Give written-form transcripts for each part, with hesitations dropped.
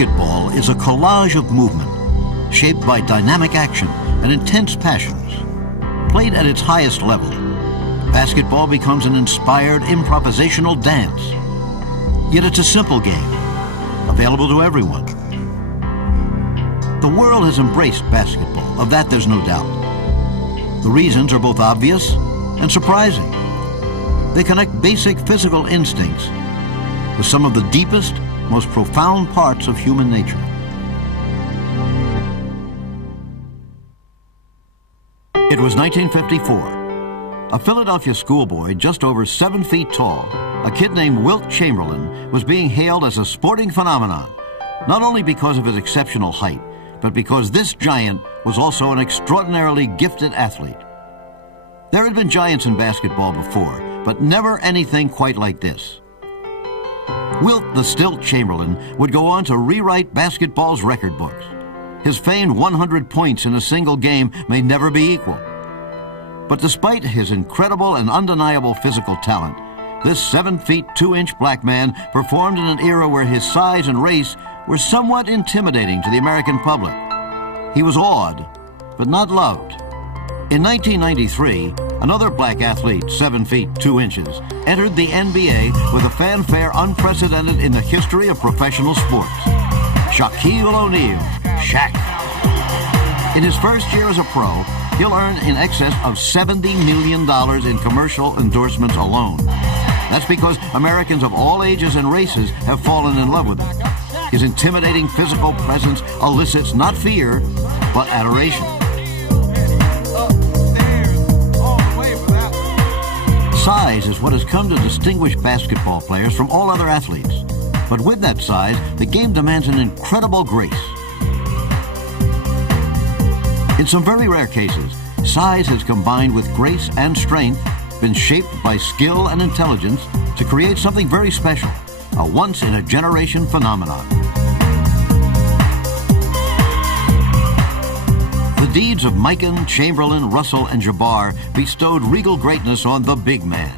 Basketball is a collage of movement, shaped by dynamic action and intense passions. Played at its highest level, basketball becomes an inspired improvisational dance. Yet it's a simple game, available to everyone. The world has embraced basketball, of that there's no doubt. The reasons are both obvious and surprising. They connect basic physical instincts with some of the deepest, most profound parts of human nature. It was 1954. A Philadelphia schoolboy just over 7 feet tall, a kid named Wilt Chamberlain, was being hailed as a sporting phenomenon, not only because of his exceptional height, but because this giant was also an extraordinarily gifted athlete. There had been giants in basketball before, but never anything quite like this. Wilt the Stilt Chamberlain would go on to rewrite basketball's record books. His famed 100 points in a single game may never be equal. But despite his incredible and undeniable physical talent, this 7 feet 2 inch black man performed in an era where his size and race were somewhat intimidating to the American public. He was awed, but not loved. In 1993, another black athlete, 7 feet 2 inches, entered the NBA with a fanfare unprecedented in the history of professional sports. Shaquille O'Neal, Shaq. In his first year as a pro, he'll earn in excess of $70 million in commercial endorsements alone. That's because Americans of all ages and races have fallen in love with him. His intimidating physical presence elicits not fear, but adoration. Size is what has come to distinguish basketball players from all other athletes. But with that size, the game demands an incredible grace. In some very rare cases, size has combined with grace and strength, been shaped by skill and intelligence to create something very special, a once-in-a-generation phenomenon. The deeds of Mikan, Chamberlain, Russell, and Jabbar bestowed regal greatness on the big man.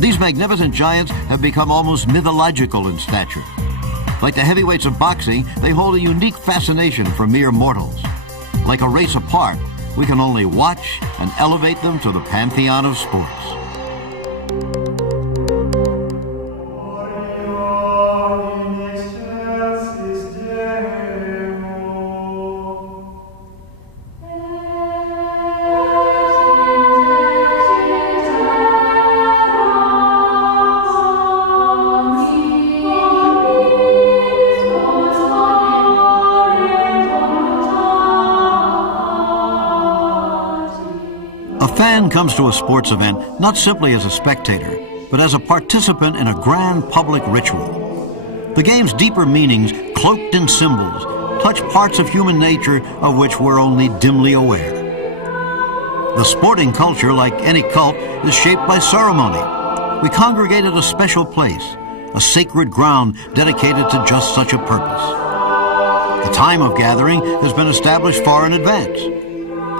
These magnificent giants have become almost mythological in stature. Like the heavyweights of boxing, they hold a unique fascination for mere mortals. Like a race apart, we can only watch and elevate them to the pantheon of sports. A fan comes to a sports event not simply as a spectator, but as a participant in a grand public ritual. The game's deeper meanings, cloaked in symbols, touch parts of human nature of which we're only dimly aware. The sporting culture, like any cult, is shaped by ceremony. We congregate at a special place, a sacred ground dedicated to just such a purpose. The time of gathering has been established far in advance.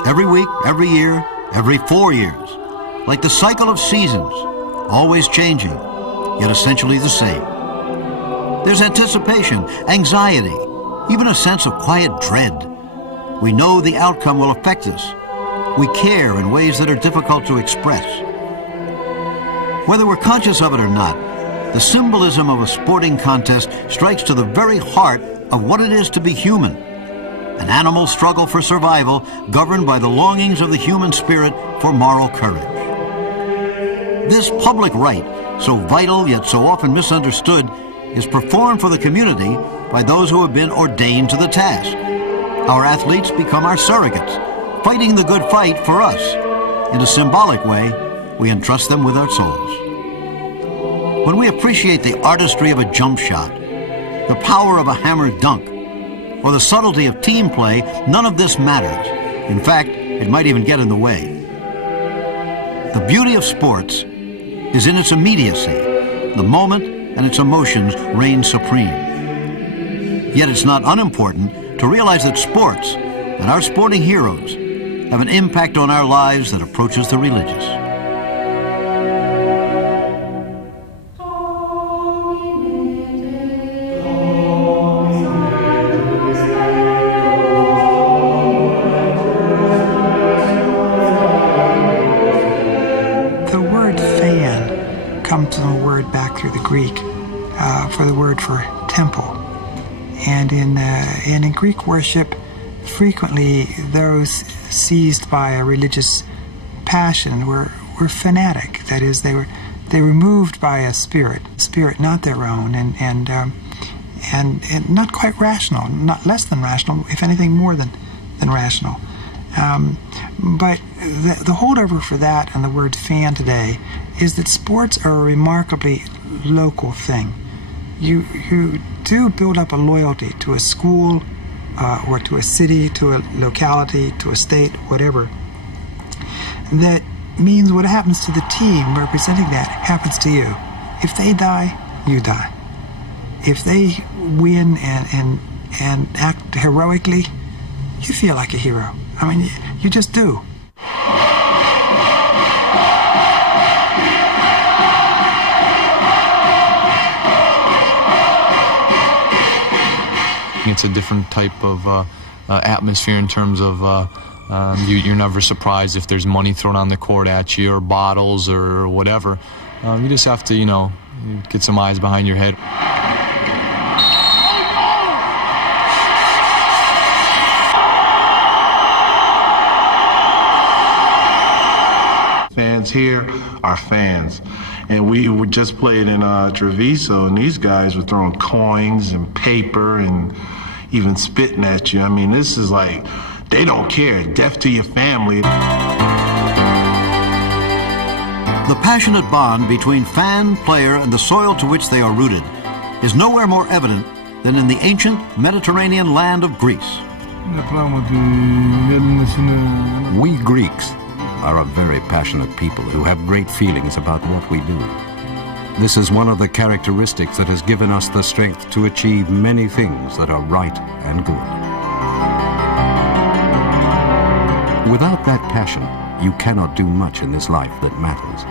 Every week, every year, every 4 years, like the cycle of seasons, always changing, yet essentially the same. There's anticipation, anxiety, even a sense of quiet dread. We know the outcome will affect us. We care in ways that are difficult to express. Whether we're conscious of it or not, the symbolism of a sporting contest strikes to the very heart of what it is to be human. An animal struggle for survival governed by the longings of the human spirit for moral courage. This public rite, so vital yet so often misunderstood, is performed for the community by those who have been ordained to the task. Our athletes become our surrogates, fighting the good fight for us. In a symbolic way, we entrust them with our souls. When we appreciate the artistry of a jump shot, the power of a hammered dunk, or the subtlety of team play, none of this matters. In fact, it might even get in the way. The beauty of sports is in its immediacy. The moment and its emotions reign supreme. Yet it's not unimportant to realize that sports and our sporting heroes have an impact on our lives that approaches the religious. original word back through the Greek for the word for temple. And in Greek worship, frequently those seized by a religious passion were fanatic. That is, they were moved by a spirit not their own, and not quite rational, not less than rational, if anything more than rational. But the holdover for that and the word fan today is that sports are a remarkably local thing. You do build up a loyalty to a school or to a city, to a locality, to a state, whatever. That means what happens to the team representing that happens to you. If they die, you die. If they win and act heroically, you feel like a hero. I mean, you just do. It's a different type of atmosphere in terms of you're never surprised if there's money thrown on the court at you or bottles or whatever. You just have to, get some eyes behind your head. Fans here are fans. And we were just played in Treviso, and these guys were throwing coins and paper and even spitting at you. I mean, this is like, they don't care. Death to your family. The passionate bond between fan, player, and the soil to which they are rooted is nowhere more evident than in the ancient Mediterranean land of Greece. We Greeks are a very passionate people who have great feelings about what we do. This is one of the characteristics that has given us the strength to achieve many things that are right and good. Without that passion, you cannot do much in this life that matters.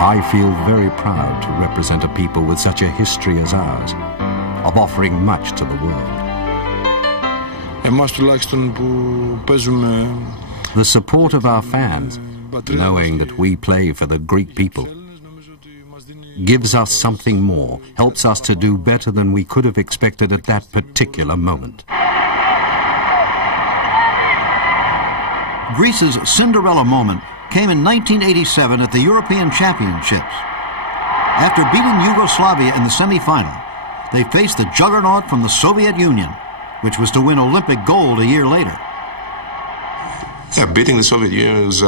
I feel very proud to represent a people with such a history as ours, of offering much to the world. The support of our fans, knowing that we play for the Greek people, gives us something more, helps us to do better than we could have expected at that particular moment. Greece's Cinderella moment came in 1987 at the European Championships. After beating Yugoslavia in the semi-final, they faced the juggernaut from the Soviet Union, which was to win Olympic gold a year later. Yeah, beating the Soviet Union was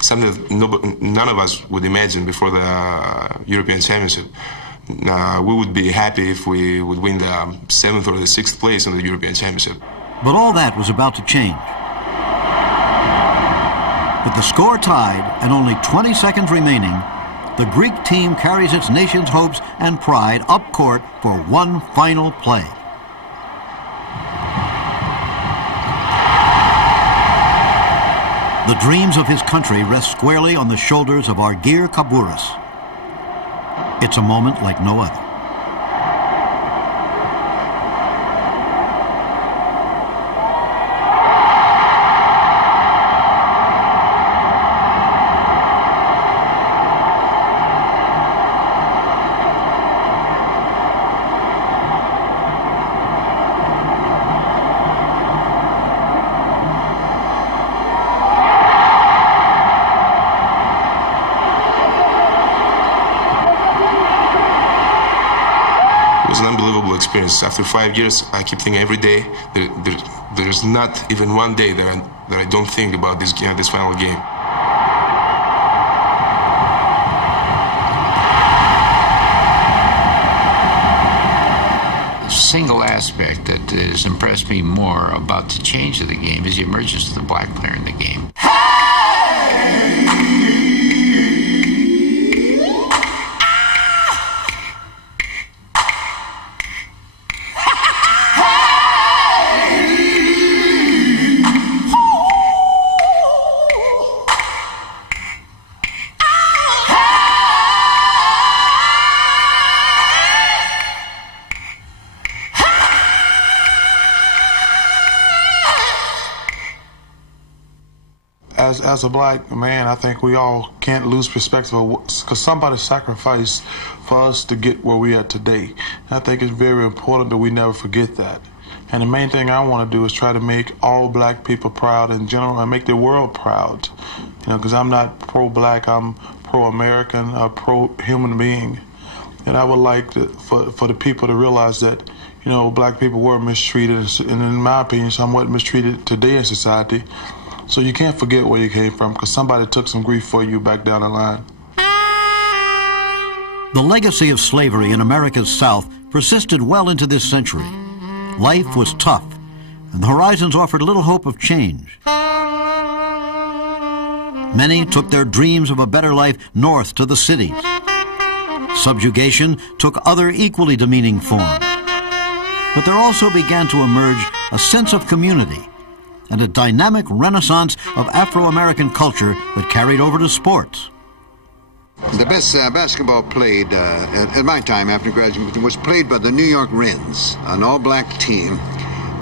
something that none of us would imagine before the European Championship. We would be happy if we would win the 7th or the 6th place in the European Championship. But all that was about to change. With the score tied and only 20 seconds remaining, the Greek team carries its nation's hopes and pride up court for one final play. The dreams of his country rest squarely on the shoulders of Argir Kabouras. It's a moment like no other. After 5 years, I keep thinking every day, there's not even one day that I don't think about this final game. The single aspect that has impressed me more about the change of the game is the emergence of the black player in the game. as a black man, I think we all can't lose perspective of because somebody sacrificed for us to get where we are today. And I think it's very important that we never forget that. And the main thing I want to do is try to make all black people proud in general and make the world proud. You know, because I'm not pro-black, I'm pro-American, a pro-human being. And I would like for the people to realize that, you know, black people were mistreated, and in my opinion, somewhat mistreated today in society. So you can't forget where you came from, because somebody took some grief for you back down the line. The legacy of slavery in America's South persisted well into this century. Life was tough, and the horizons offered little hope of change. Many took their dreams of a better life north to the cities. Subjugation took other equally demeaning forms. But there also began to emerge a sense of community and a dynamic renaissance of Afro-American culture that carried over to sports. The best basketball played at my time after graduation was played by the New York Wrens, an all-black team.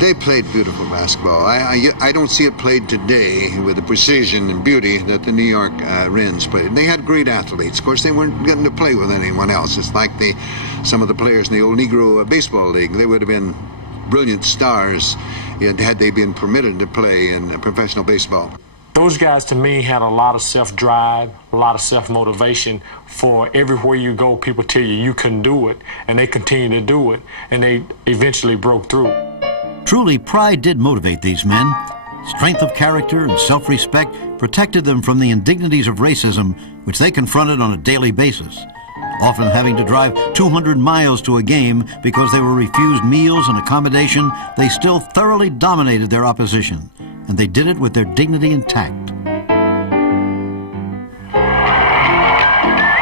They played beautiful basketball. I don't see it played today with the precision and beauty that the New York Wrens played. They had great athletes. Of course, they weren't getting to play with anyone else. It's like some of the players in the old Negro Baseball League. They would have been brilliant stars had they been permitted to play in professional baseball. Those guys, to me, had a lot of self-drive, a lot of self-motivation. For everywhere you go, people tell you can do it, and they continue to do it, and they eventually broke through. Truly, pride did motivate these men. Strength of character and self-respect protected them from the indignities of racism, which they confronted on a daily basis, often having to drive 200 miles to a game because they were refused meals and accommodation. They still thoroughly dominated their opposition, and they did it with their dignity intact.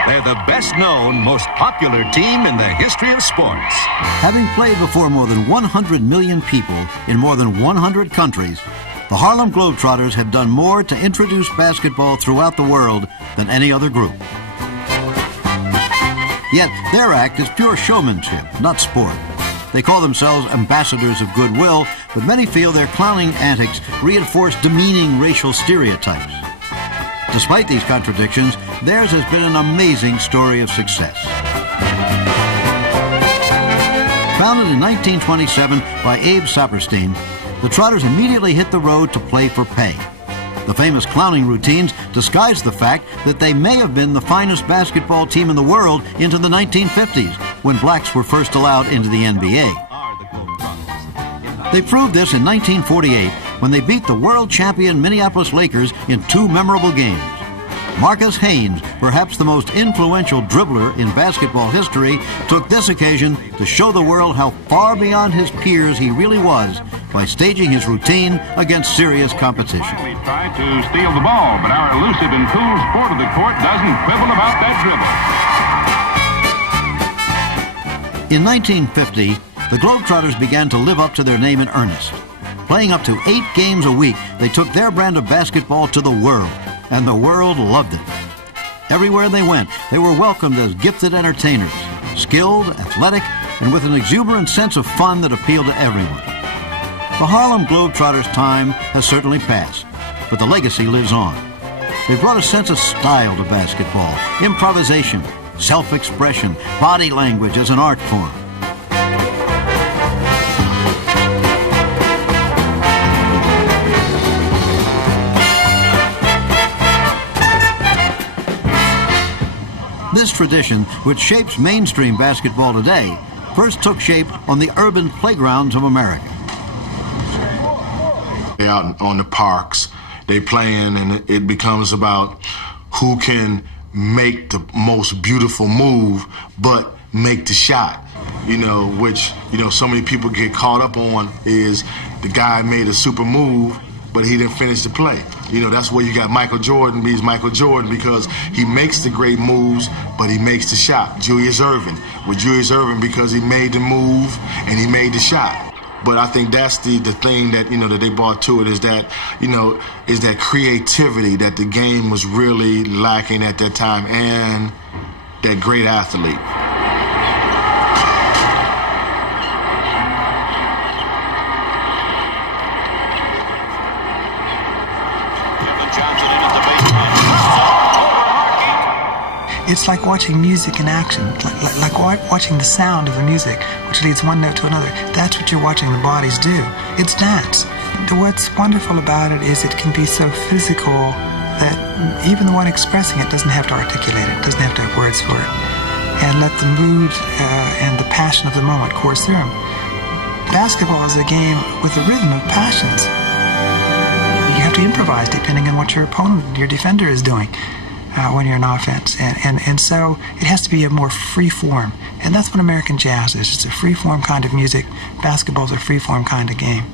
They're the best-known, most popular team in the history of sports. Having played before more than 100 million people in more than 100 countries, the Harlem Globetrotters have done more to introduce basketball throughout the world than any other group. Yet their act is pure showmanship, not sport. They call themselves ambassadors of goodwill, but many feel their clowning antics reinforce demeaning racial stereotypes. Despite these contradictions, theirs has been an amazing story of success. Founded in 1927 by Abe Saperstein, the Trotters immediately hit the road to play for pay. The famous clowning routines disguise the fact that they may have been the finest basketball team in the world into the 1950s, when blacks were first allowed into the NBA. They proved this in 1948 when they beat the world champion Minneapolis Lakers in 2 memorable games. Marcus Haynes, perhaps the most influential dribbler in basketball history, took this occasion to show the world how far beyond his peers he really was by staging his routine against serious competition. We tried to steal the ball, but our elusive and cool sport of the court doesn't quibble about that dribble. In 1950, the Globetrotters began to live up to their name in earnest. Playing up to 8 games a week, they took their brand of basketball to the world, and the world loved it. Everywhere they went, they were welcomed as gifted entertainers, skilled, athletic, and with an exuberant sense of fun that appealed to everyone. The Harlem Globetrotters' time has certainly passed, but the legacy lives on. They brought a sense of style to basketball, improvisation, self-expression, body language as an art form. This tradition, which shapes mainstream basketball today, first took shape on the urban playgrounds of America. They're out on the parks, they playing, and it becomes about who can make the most beautiful move, but make the shot. You know, which, you know, so many people get caught up on is the guy made a super move, but he didn't finish the play. You know, that's where you got Michael Jordan being Michael Jordan, because he makes the great moves, but he makes the shot. Julius Erving, with Julius Erving, because he made the move and he made the shot. But I think that's the thing that, you know, that they brought to it, is that, you know, is that creativity that the game was really lacking at that time, and that great athlete. Johnson It's like watching music in action, like watching the sound of the music, which leads one note to another. That's what you're watching the bodies do. It's dance. What's wonderful about it is it can be so physical that even the one expressing it doesn't have to articulate it, doesn't have to have words for it, and let the mood and the passion of the moment course through them. Basketball is a game with a rhythm of passions. You have to improvise depending on what your opponent, your defender, is doing when you're in offense. And so it has to be a more free form. And that's what American jazz is. It's a free form kind of music. Basketball's a free form kind of game.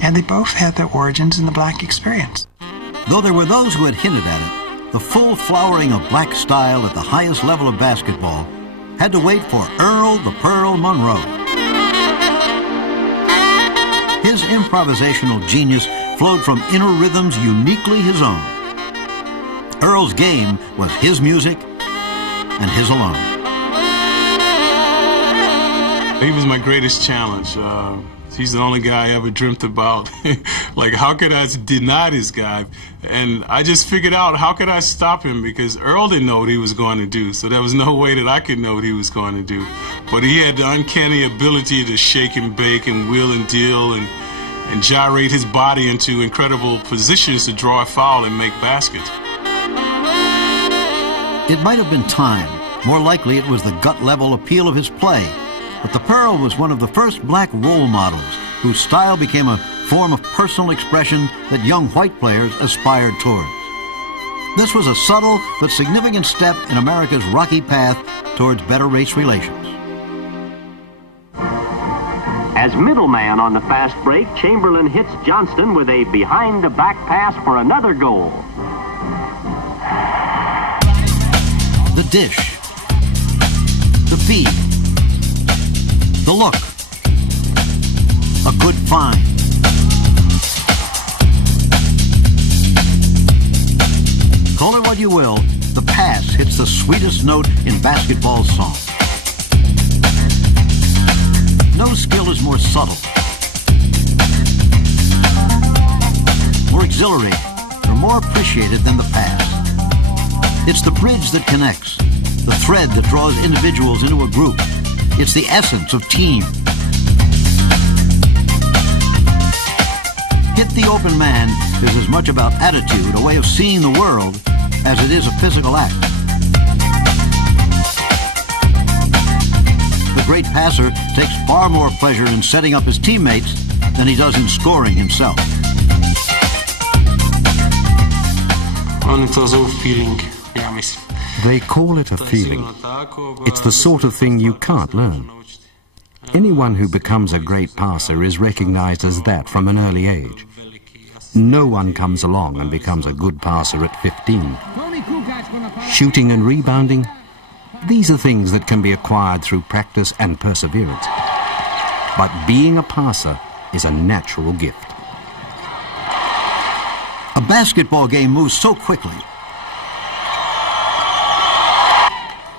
And they both had their origins in the black experience. Though there were those who had hinted at it, the full flowering of black style at the highest level of basketball had to wait for Earl the Pearl Monroe. His improvisational genius flowed from inner rhythms uniquely his own. Earl's game was his music and his alone. He was my greatest challenge. He's the only guy I ever dreamt about. Like, how could I deny this guy? And I just figured out, how could I stop him? Because Earl didn't know what he was going to do, so there was no way that I could know what he was going to do. But he had the uncanny ability to shake and bake and wheel and deal and gyrate his body into incredible positions to draw a foul and make baskets. It might have been time. More likely it was the gut-level appeal of his play. But the Pearl was one of the first black role models whose style became a form of personal expression that young white players aspired towards. This was a subtle but significant step in America's rocky path towards better race relations. As middleman on the fast break, Chamberlain hits Johnston with a behind-the-back pass for another goal. The dish, the feed, the look, a good find. Call it what you will, the pass hits the sweetest note in basketball song. No skill is more subtle, more exhilarating, or more appreciated than the pass. It's the bridge that connects, the thread that draws individuals into a group. It's the essence of team. Hit the open man is as much about attitude, a way of seeing the world, as it is a physical act. The great passer takes far more pleasure in setting up his teammates than he does in scoring himself. They call it a feeling. It's the sort of thing you can't learn. Anyone who becomes a great passer is recognized as that from an early age. No one comes along and becomes a good passer at 15. Shooting and rebounding, these are things that can be acquired through practice and perseverance. But being a passer is a natural gift. A basketball game moves so quickly.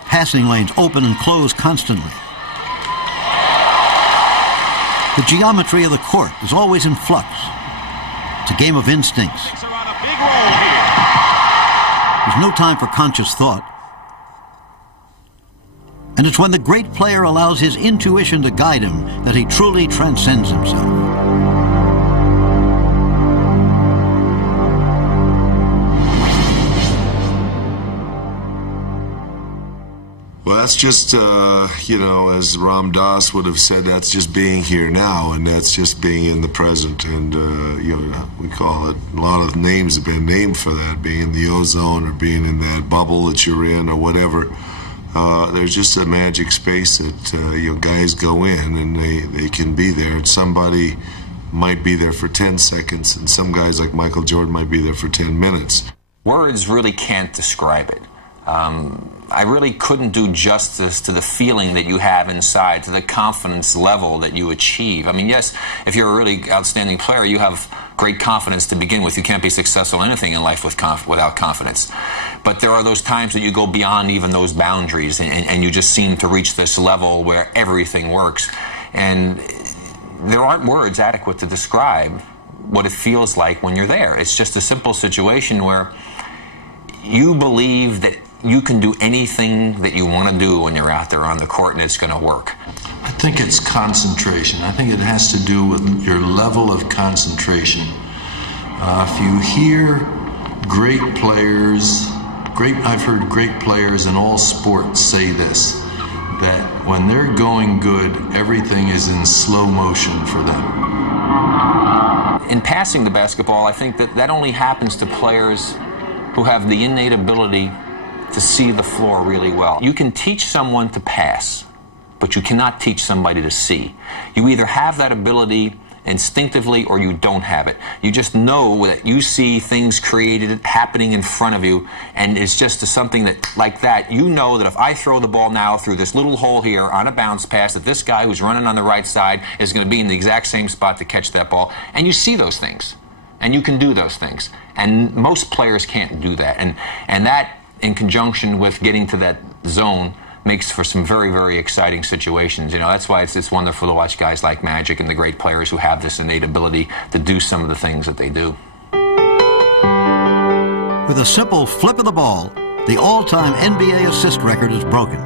Passing lanes open and close constantly. The geometry of the court is always in flux. It's a game of instincts. There's no time for conscious thought. And it's when the great player allows his intuition to guide him that he truly transcends himself. Well, that's just, you know, as Ram Dass would have said, that's just being here now, and that's just being in the present. And, you know, we call it, a lot of names have been named for that, being in the ozone or being in that bubble that you're in or whatever. There's just a magic space that, you know, guys go in and they can be there. And somebody might be there for 10 seconds, and some guys like Michael Jordan might be there for 10 minutes. Words really can't describe it. I really couldn't do justice to the feeling that you have inside, to the confidence level that you achieve. I mean, yes, if you're a really outstanding player, you have great confidence to begin with. You can't be successful in anything in life without confidence. But there are those times that you go beyond even those boundaries, and you just seem to reach this level where everything works. And there aren't words adequate to describe what it feels like when you're there. It's just a simple situation where you believe that you can do anything that you want to do when you're out there on the court and it's going to work? I think it's concentration. I think it has to do with your level of concentration. If you hear great players, I've heard great players in all sports say this, that when they're going good, everything is in slow motion for them. In passing the basketball, I think that only happens to players who have the innate ability to see the floor really well. You can teach someone to pass, but you cannot teach somebody to see. You either have that ability instinctively or you don't have it. You just know that you see things created happening in front of you, and it's just something that, like that, you know that if I throw the ball now through this little hole here on a bounce pass, that this guy who's running on the right side is going to be in the exact same spot to catch that ball. And you see those things, and you can do those things. And most players can't do that. And that, in conjunction with getting to that zone, makes for some very, very exciting situations. You know, that's why it's wonderful to watch guys like Magic and the great players who have this innate ability to do some of the things that they do. With a simple flip of the ball, the all-time NBA assist record is broken.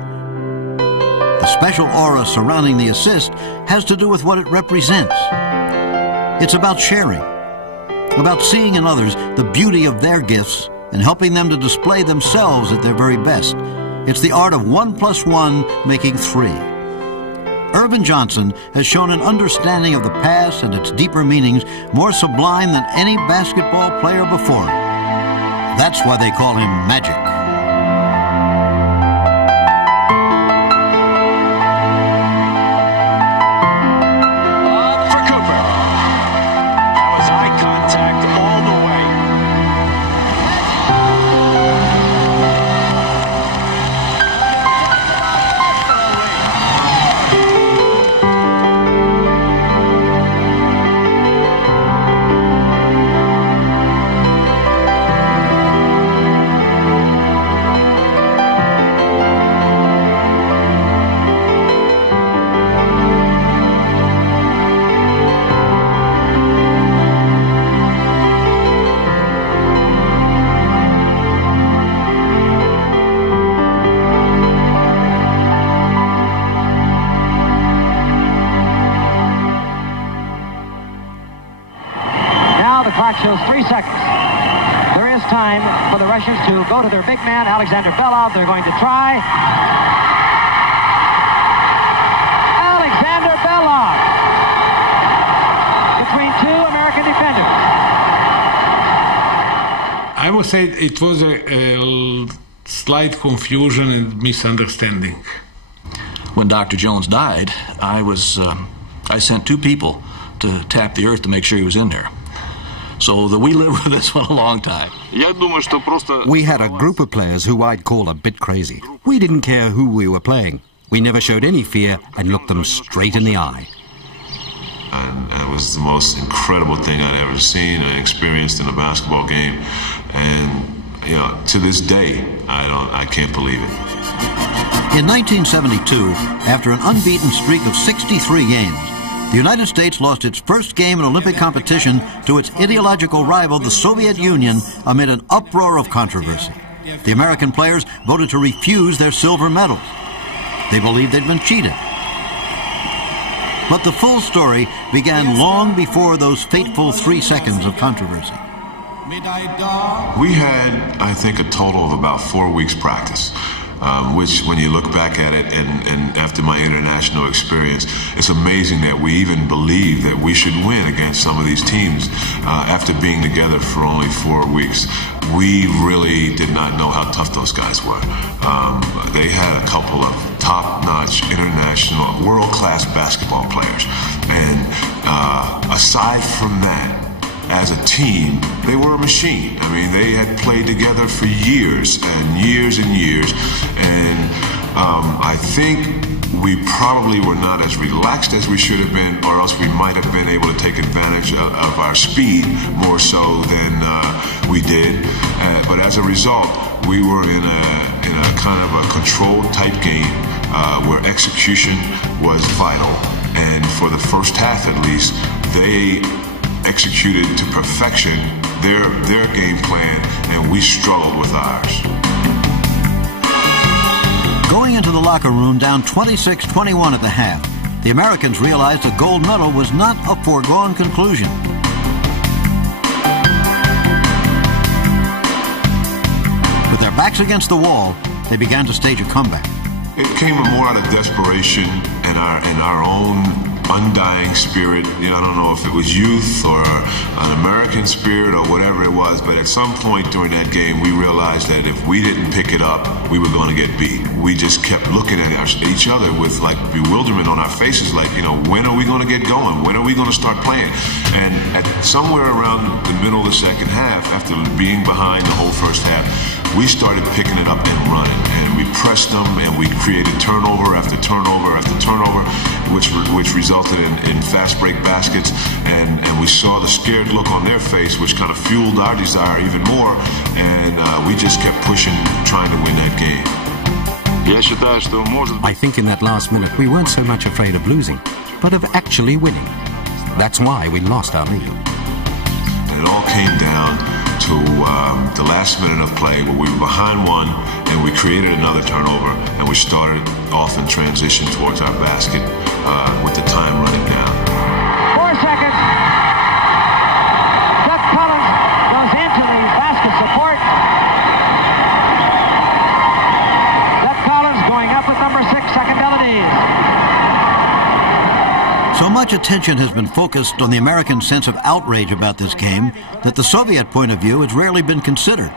The special aura surrounding the assist has to do with what it represents. It's about sharing, about seeing in others the beauty of their gifts and helping them to display themselves at their very best. It's the art of 1 + 1 making 3. Earvin Johnson has shown an understanding of the past and its deeper meanings more sublime than any basketball player before. That's why they call him Magic. Shows 3 seconds. There is time for the Russians to go to their big man, Alexander Belov. They're going to try. Alexander Belov between 2 American defenders. I would say it was a slight confusion and misunderstanding. When Dr. Jones died, I sent 2 people to tap the earth to make sure he was in there. So we lived with this one a long time. We had a group of players who I'd call a bit crazy. We didn't care who we were playing. We never showed any fear and looked them straight in the eye. And it was the most incredible thing I'd ever seen and experienced in a basketball game. And, you know, to this day, I can't believe it. In 1972, after an unbeaten streak of 63 games, the United States lost its first game in Olympic competition to its ideological rival, the Soviet Union, amid an uproar of controversy. The American players voted to refuse their silver medals. They believed they'd been cheated. But the full story began long before those fateful 3 seconds of controversy. We had, I think, a total of about 4 weeks practice. Which, when you look back at it, and after my international experience, it's amazing that we even believed that we should win against some of these teams after being together for only 4 weeks. We really did not know how tough those guys were. They had a couple of top-notch international, world-class basketball players. And aside from that, as a team, they were a machine. I mean, they had played together for years and years and years. And I think we probably were not as relaxed as we should have been, or else we might have been able to take advantage of our speed more so than we did. But as a result, we were in a kind of a controlled type game where execution was vital. And for the first half, at least, they executed to perfection their game plan, and we struggled with ours. Going into the locker room down 26-21 at the half, the Americans realized the gold medal was not a foregone conclusion. With their backs against the wall, they began to stage a comeback. It came more out of desperation and our own undying spirit. You know, I don't know if it was youth or an American spirit or whatever it was, but at some point during that game, we realized that if we didn't pick it up, we were going to get beat. We just kept looking at each other with like bewilderment on our faces, like, you know, when are we going to get going? When are we going to start playing? And at somewhere around the middle of the second half, after being behind the whole first half, we started picking it up and running, and we pressed them, and we created turnover after turnover after turnover, which resulted in fast break baskets, and we saw the scared look on their face, which kind of fueled our desire even more, and we just kept pushing, trying to win that game. I think in that last minute we weren't so much afraid of losing, but of actually winning. That's why we lost our lead. And it all came down to the last minute of play where we were behind one and we created another turnover and we started off in transition towards our basket with the time running down. 4 seconds. Doug Collins goes into the basket support. Doug Collins going up with number 6, second Delanese. So much attention has been focused on the American sense of outrage about this game that the Soviet point of view has rarely been considered.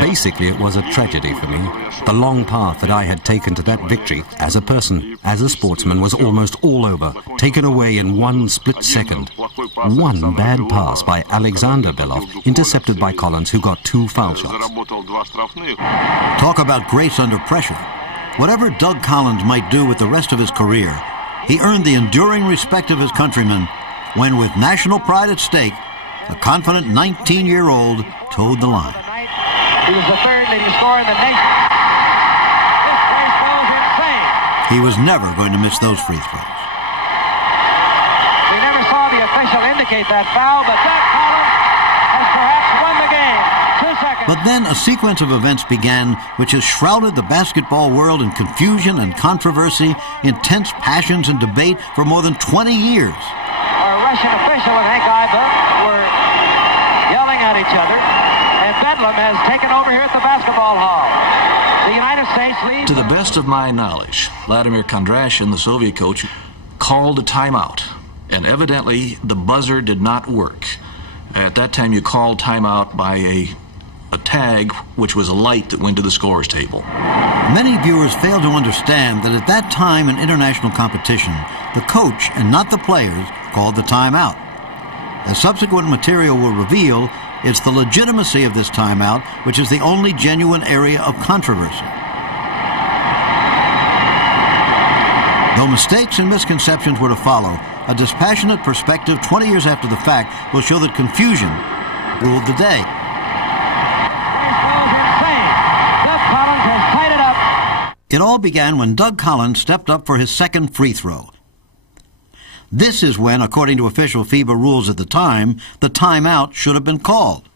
Basically, it was a tragedy for me. The long path that I had taken to that victory, as a person, as a sportsman, was almost all over, taken away in one split second. One bad pass by Alexander Belov, intercepted by Collins, who got 2 foul shots. Talk about grace under pressure. Whatever Doug Collins might do with the rest of his career, he earned the enduring respect of his countrymen when, with national pride at stake, a confident 19-year-old towed the line. He was the third leading scorer in the nation. This place goes insane. He was never going to miss those free throws. We never saw the official indicate that foul, but Doug Collins has perhaps won the game. 2 seconds. But then a sequence of events began which has shrouded the basketball world in confusion and controversy, intense passions and debate for more than 20 years. Our Russian official and Hank Iba were yelling at each other, and Bedlam has taken over here at the basketball hall. The United States leads... To the best of my knowledge, Vladimir Kondrashin, the Soviet coach, called a timeout, and evidently the buzzer did not work. At that time, you called timeout by a tag, which was a light that went to the scorer's table. Many viewers fail to understand that at that time in international competition, the coach and not the players called the timeout. As subsequent material will reveal, it's the legitimacy of this timeout which is the only genuine area of controversy. Though mistakes and misconceptions were to follow, a dispassionate perspective 20 years after the fact will show that confusion ruled the day. It all began when Doug Collins stepped up for his second free throw. This is when, according to official FIBA rules at the time, the timeout should have been called.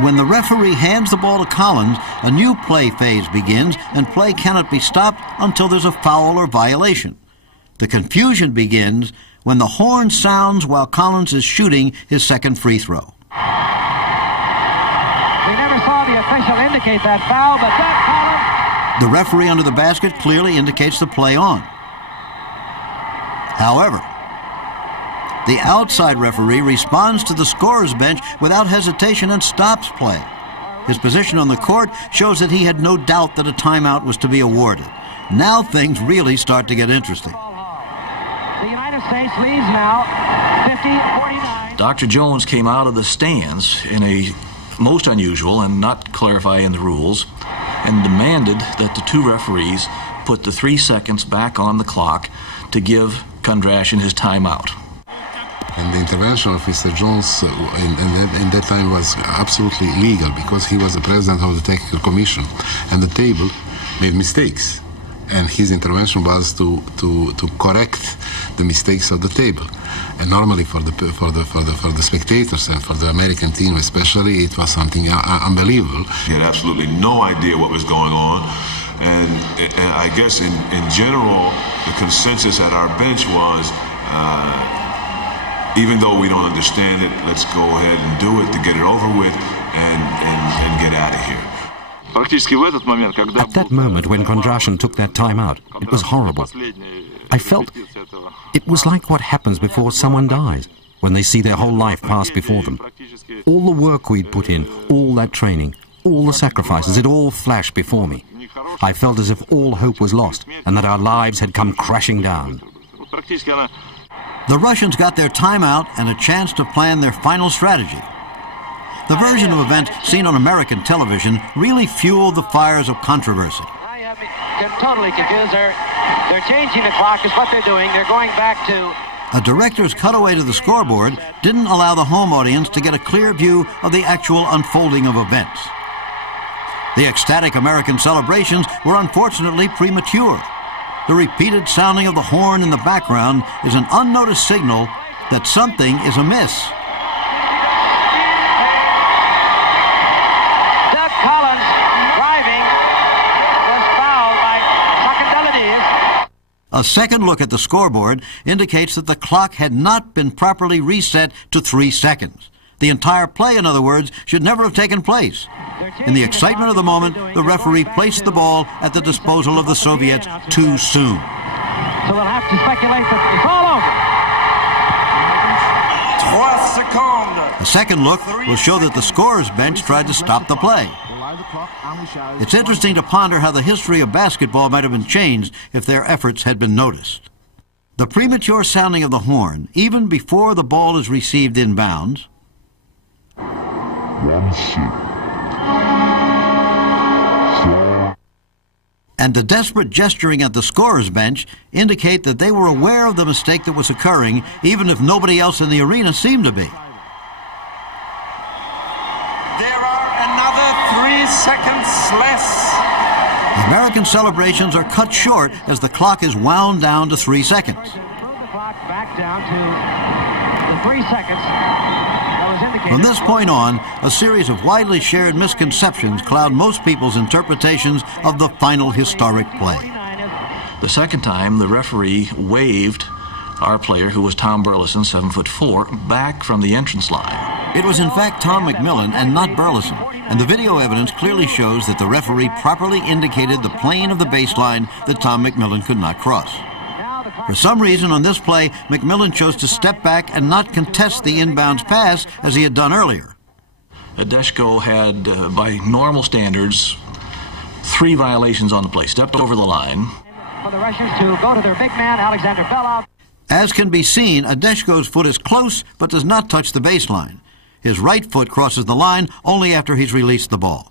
When the referee hands the ball to Collins, a new play phase begins, and play cannot be stopped until there's a foul or violation. The confusion begins when the horn sounds while Collins is shooting his second free throw. We never saw the official indicate that foul, but Doug Collins... The referee under the basket clearly indicates the play on. However, the outside referee responds to the scorer's bench without hesitation and stops play. His position on the court shows that he had no doubt that a timeout was to be awarded. Now things really start to get interesting. The United States leads now 50-49. Dr. Jones came out of the stands in a most unusual and not clarifying the rules and demanded that the 2 referees put the 3 seconds back on the clock to give Kondrashin his timeout. And the intervention of Mr. Jones in that time was absolutely illegal because he was the president of the technical commission and the table made mistakes. and his intervention was to correct the mistakes of the table. And normally for the spectators and for the American team especially, it was something unbelievable. He had absolutely no idea what was going on, and I guess in general the consensus at our bench was, even though we don't understand it, let's go ahead and do it to get it over with and get out of here. At that moment when Kondrashin took that time out, it was horrible. I felt it was like what happens before someone dies, when they see their whole life pass before them. All the work we'd put in, all that training, all the sacrifices, it all flashed before me. I felt as if all hope was lost and that our lives had come crashing down. The Russians got their timeout and a chance to plan their final strategy. The version of events seen on American television really fueled the fires of controversy. Totally confused. They're changing the clock is what they're doing. They're going back to... A director's cutaway to the scoreboard didn't allow the home audience to get a clear view of the actual unfolding of events. The ecstatic American celebrations were unfortunately premature. The repeated sounding of the horn in the background is an unnoticed signal that something is amiss. A second look at the scoreboard indicates that the clock had not been properly reset to 3 seconds. The entire play, in other words, should never have taken place. In the excitement of the moment, the referee placed the ball at the disposal of the Soviets too soon. So we'll have to speculate that it's all over. A second look will show that the scorer's bench tried to stop the play. It's interesting to ponder how the history of basketball might have been changed if their efforts had been noticed. The premature sounding of the horn, even before the ball is received inbounds, and the desperate gesturing at the scorer's bench indicate that they were aware of the mistake that was occurring, even if nobody else in the arena seemed to be. Seconds less. The American celebrations are cut short as the clock is wound down to 3 seconds. The clock back down to the 3 seconds that was indicated. From this point on, a series of widely shared misconceptions cloud most people's interpretations of the final historic play. The second time, the referee waved our player, who was Tom Burleson, 7'4", back from the entrance line. It was in fact Tom McMillan and not Burleson, and the video evidence clearly shows that the referee properly indicated the plane of the baseline that Tom McMillan could not cross. For some reason on this play, McMillan chose to step back and not contest the inbounds pass as he had done earlier. Adeshko had, by normal standards, 3 violations on the play. Stepped over the line. For the Russians to go to their big man, Alexander Belov. As can be seen, Adeshko's foot is close but does not touch the baseline. His right foot crosses the line only after he's released the ball.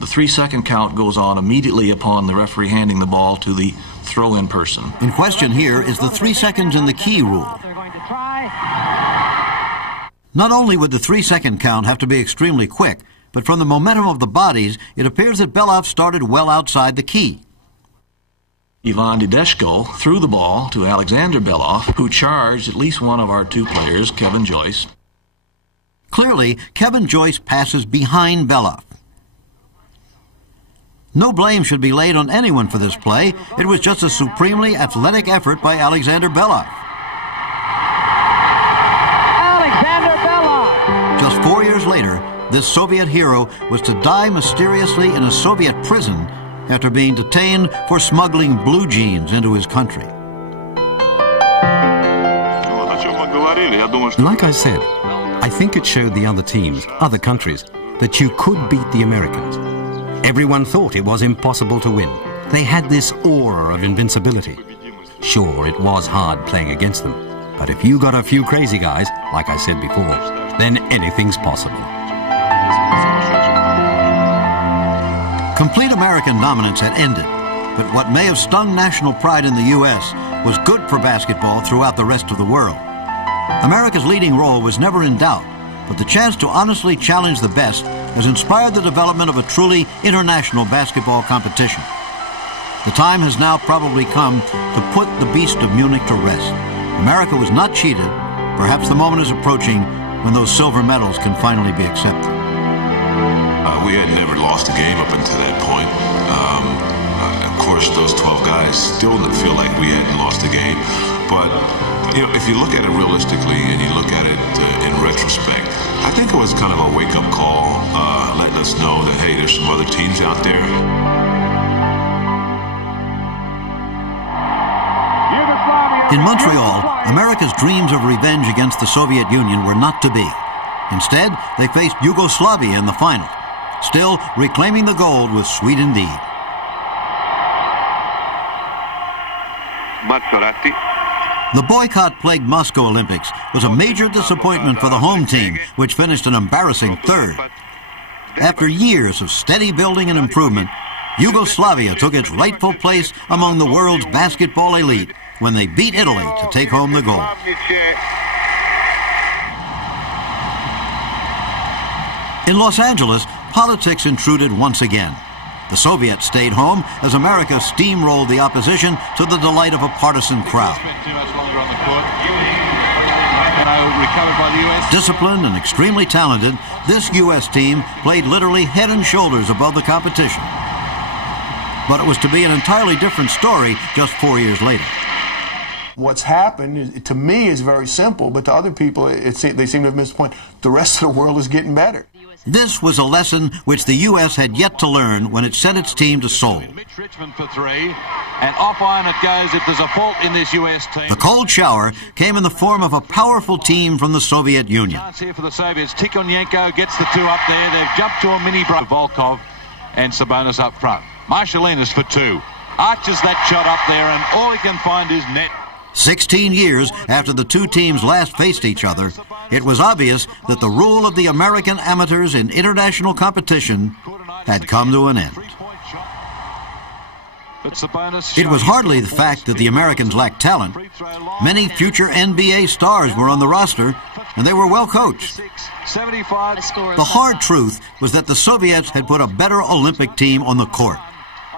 The 3-second count goes on immediately upon the referee handing the ball to the throw-in person. In question here is the 3 seconds in the key rule. Not only would the 3-second count have to be extremely quick, but from the momentum of the bodies, it appears that Belov started well outside the key. Ivan Dideshko threw the ball to Alexander Belov, who charged at least one of our 2 players, Kevin Joyce. Clearly, Kevin Joyce passes behind Belov. No blame should be laid on anyone for this play. It was just a supremely athletic effort by Alexander Belov. Alexander Belov! Just 4 years later, this Soviet hero was to die mysteriously in a Soviet prison after being detained for smuggling blue jeans into his country. Like I said, I think it showed the other teams, other countries, that you could beat the Americans. Everyone thought it was impossible to win. They had this aura of invincibility. Sure, it was hard playing against them, but if you got a few crazy guys, like I said before, then anything's possible. Complete American dominance had ended, but what may have stung national pride in the U.S. was good for basketball throughout the rest of the world. America's leading role was never in doubt, but the chance to honestly challenge the best has inspired the development of a truly international basketball competition. The time has now probably come to put the beast of Munich to rest. America was not cheated. Perhaps the moment is approaching when those silver medals can finally be accepted. We had never lost a game up until that point. Of course, those 12 guys still didn't feel like we hadn't lost a game. But, you know, if you look at it realistically and you look at it in retrospect, I think it was kind of a wake-up call, letting us know that, hey, there's some other teams out there. In Montreal, America's dreams of revenge against the Soviet Union were not to be. Instead, they faced Yugoslavia in the final. Still, reclaiming the gold was sweet indeed. The boycott-plagued Moscow Olympics was a major disappointment for the home team, which finished an embarrassing third. After years of steady building and improvement, Yugoslavia took its rightful place among the world's basketball elite when they beat Italy to take home the gold. In Los Angeles, politics intruded once again. The Soviets stayed home as America steamrolled the opposition to the delight of a partisan crowd. Disciplined and extremely talented, this U.S. team played literally head and shoulders above the competition. But it was to be an entirely different story just 4 years later. What's happened, to me, is very simple, but to other people, they seem to have missed the point. The rest of the world is getting better. This was a lesson which the U.S. had yet to learn when it sent its team to Seoul. Richmond for three, and off iron it goes if there's a fault in this U.S. team. The cold shower came in the form of a powerful team from the Soviet Union. Chance here for the Soviets. Tikhonenko gets the two up there. They've jumped to a mini break. Volkov and Sabonis up front. Marshalinas for two. Arches that shot up there, and all he can find is net. 16 years after the two teams last faced each other, it was obvious that the rule of the American amateurs in international competition had come to an end. It was hardly the fact that the Americans lacked talent. Many future NBA stars were on the roster, and they were well coached. The hard truth was that the Soviets had put a better Olympic team on the court.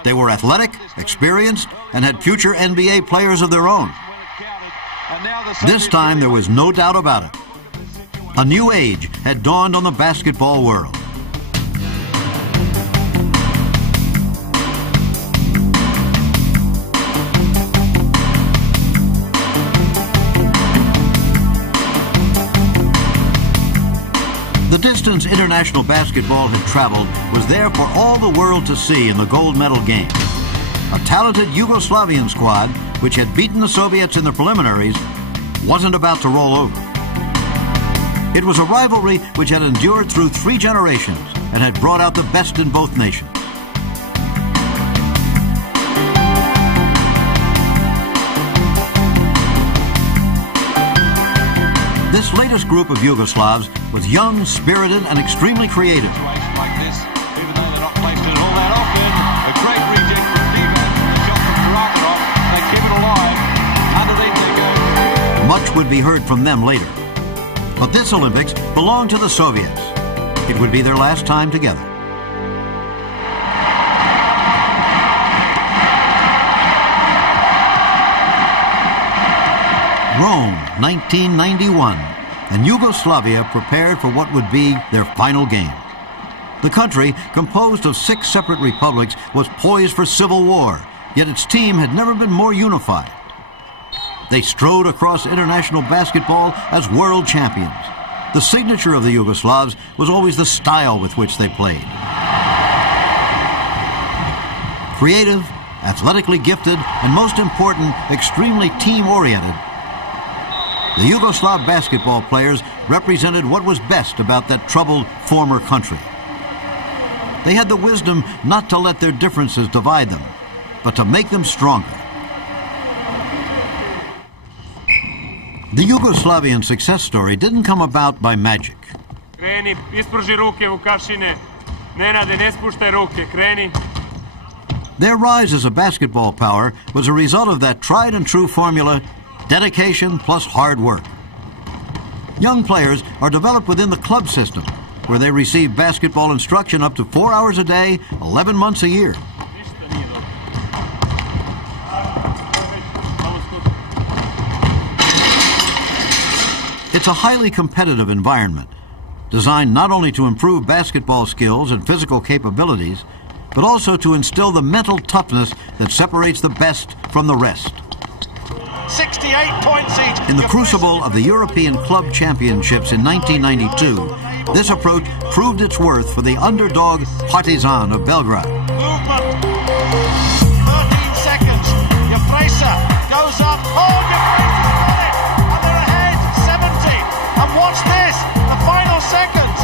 They were athletic, experienced, and had future NBA players of their own. This time there was no doubt about it. A new age had dawned on the basketball world. The distance international basketball had traveled was there for all the world to see in the gold medal game. A talented Yugoslavian squad, which had beaten the Soviets in the preliminaries, wasn't about to roll over. It was a rivalry which had endured through 3 generations and had brought out the best in both nations. This latest group of Yugoslavs was young, spirited, and extremely creative. Like this, even though they're not placed it all that often, a great reject from FIBA, a shot from Drakov, they keep it alive. Underneath they go. Much would be heard from them later. But this Olympics belonged to the Soviets. It would be their last time together. Rome, 1991, and Yugoslavia prepared for what would be their final game. The country, composed of 6 separate republics, was poised for civil war, yet its team had never been more unified. They strode across international basketball as world champions. The signature of the Yugoslavs was always the style with which they played. Creative, athletically gifted, and most important, extremely team-oriented, the Yugoslav basketball players represented what was best about that troubled former country. They had the wisdom not to let their differences divide them, but to make them stronger. The Yugoslavian success story didn't come about by magic. Kreni, ispruži ruke Vukašine. Nenade, ne spuštaj ruke, kreni. Their rise as a basketball power was a result of that tried and true formula: dedication plus hard work. Young players are developed within the club system, where they receive basketball instruction up to 4 hours a day, 11 months a year. It's a highly competitive environment, designed not only to improve basketball skills and physical capabilities, but also to instill the mental toughness that separates the best from the rest. 68 points each. In the crucible of the European Club Championships in 1992, this approach proved its worth for the underdog Partizan of Belgrade. Movement. 13 seconds. Your goes up. Oh, your got it. And they're ahead. 70. And watch this. The final seconds.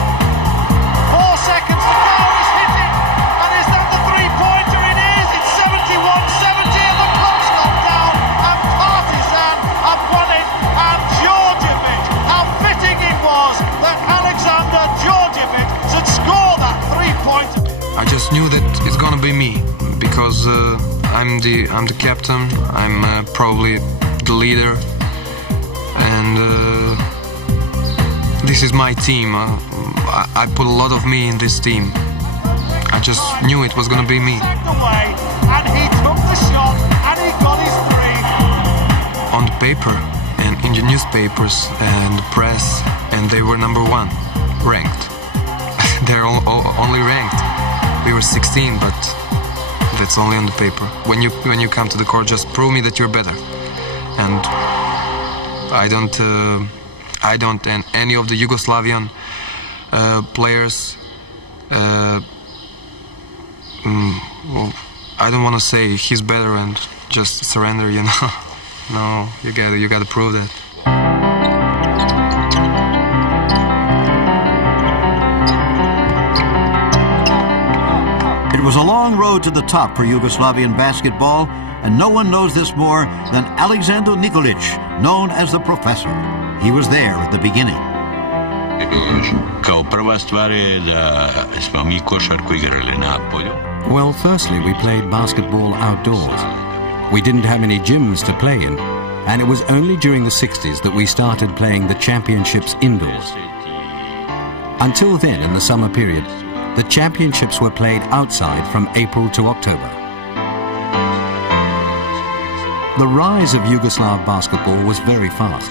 4 seconds to go. He's hit it. And is that the three-pointer? It is. It's 71-70. And the clock's gone down. And Partizan have won it. And Djordjevic. How fitting it was that Alexander Djordjevic should score that three-pointer. I just knew that it's gonna be me because I'm the captain. I'm probably the leader, and this is my team. I put a lot of me in this team. I just knew it was gonna be me. And he took the shot and he got his three. On the paper and in the newspapers and the press, and they were number one, ranked. They're only ranked. We were 16, but that's only on the paper. When you come to the court, just prove me that you're better. And I don't, and any of the Yugoslavian players. Well, I don't want to say he's better and just surrender. You know, no, you gotta prove that. It was a long road to the top for Yugoslavian basketball, and no one knows this more than Alexander Nikolic, known as the Professor. He was there at the beginning. Well, firstly, we played basketball outdoors. We didn't have any gyms to play in, and it was only during the 60s that we started playing the championships indoors. Until then, in the summer period, the championships were played outside from April to October. The rise of Yugoslav basketball was very fast.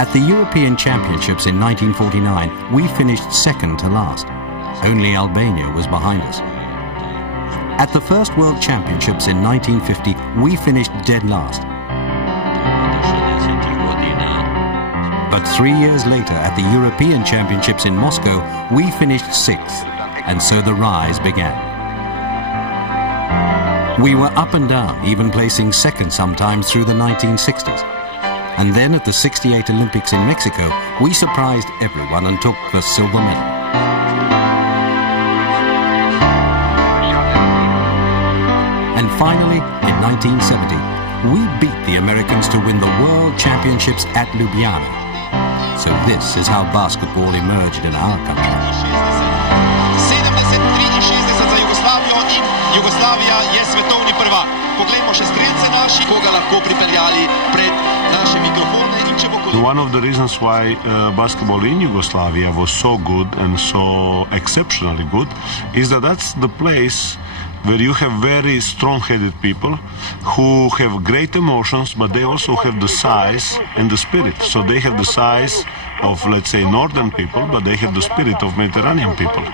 At the European Championships in 1949, we finished second to last. Only Albania was behind us. At the first World Championships in 1950, we finished dead last. But 3 years later, at the European Championships in Moscow, we finished sixth, and so the rise began. We were up and down, even placing second sometimes through the 1960s. And then at the '68 Olympics in Mexico, we surprised everyone and took the silver medal. And finally, in 1970, we beat the Americans to win the World Championships at Ljubljana. So this is how basketball emerged in our country. 73-60 za Jugoslavijo in Jugoslavija je svetovni prvak. Poglejmo še strelce naši, koga lahko pripeljali pred naše mikrofone in če bo... One of the reasons why basketball in Yugoslavia was so good and so exceptionally good is that that's the place where you have very strong-headed people who have great emotions, but they also have the size and the spirit. So they have the size of, let's say, northern people, but they have the spirit of Mediterranean people.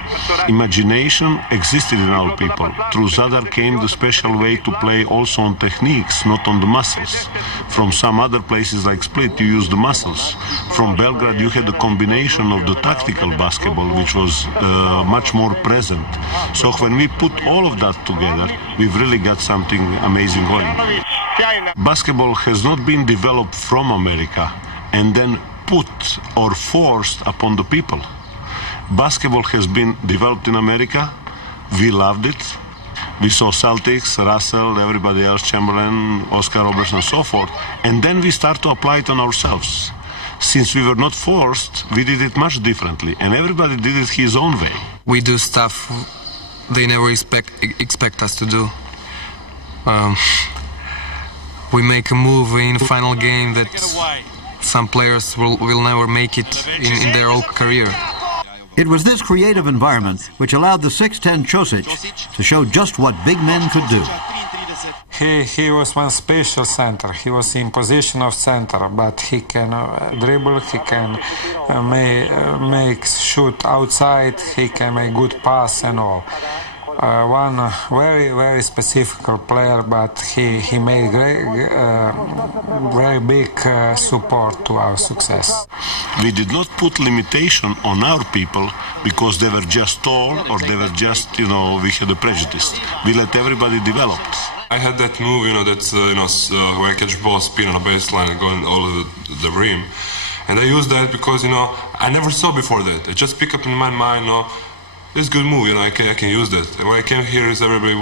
Imagination existed in our people. Through Zadar came the special way to play also on techniques, not on the muscles. From some other places like Split, you use the muscles. From Belgrade, you had the combination of the tactical basketball, which was much more present. So when we put all of that together, we've really got something amazing going. Basketball has not been developed from America and then put or forced upon the people. Basketball has been developed in America. We loved it. We saw Celtics, Russell, everybody else, Chamberlain, Oscar Robertson, and so forth. And then we start to apply it on ourselves. Since we were not forced, we did it much differently. And everybody did it his own way. We do stuff they never expect us to do. We make a move in the final game that some players will never make it in their whole career. It was this creative environment which allowed the 6'10" Ćosić to show just what big men could do. He was one special center. He was in position of center, but he can dribble, he can make shoot outside, he can make good pass and all. One very specific player, but he made very big support to our success. We did not put limitation on our people because they were just tall or they were just, we had a prejudice. We let everybody develop. I had that move, that's where I catch the ball, spin on a baseline and going all over the rim. And I used that because, I never saw before that. I just pick up in my mind, it's a good move, I can use that. And what I came here is everybody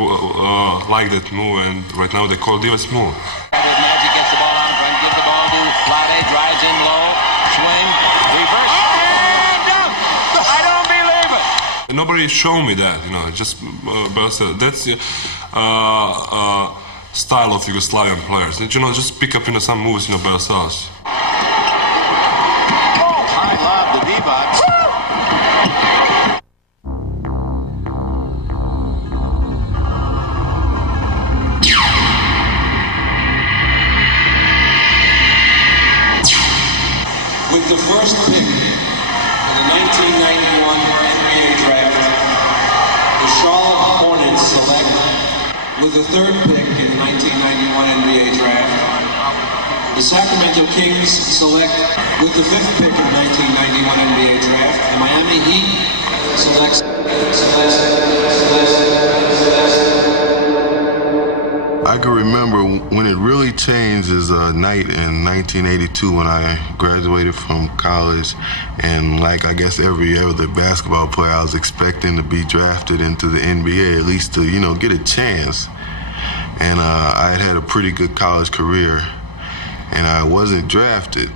like that move, and right now they call Divas move. Magic gets the ball out in front, gives the ball to Vlade, drives in low, swing, reverse, and dunk! I don't believe it! Nobody showed me that, just that's style of Yugoslavian players. Just pick up some moves, by yourselves. I love the V-Bucks. With the first pick of the 1991 NBA draft, the Charlotte Hornets select. With the third pick in the 1991 NBA draft, the Sacramento Kings select. With the fifth pick in the 1991 NBA draft, the Miami Heat selects. I can remember when it really changed is a night in 1982 when I graduated from college, and like I guess every other basketball player, I was expecting to be drafted into the NBA, at least to get a chance. And I had a pretty good college career, and I wasn't drafted.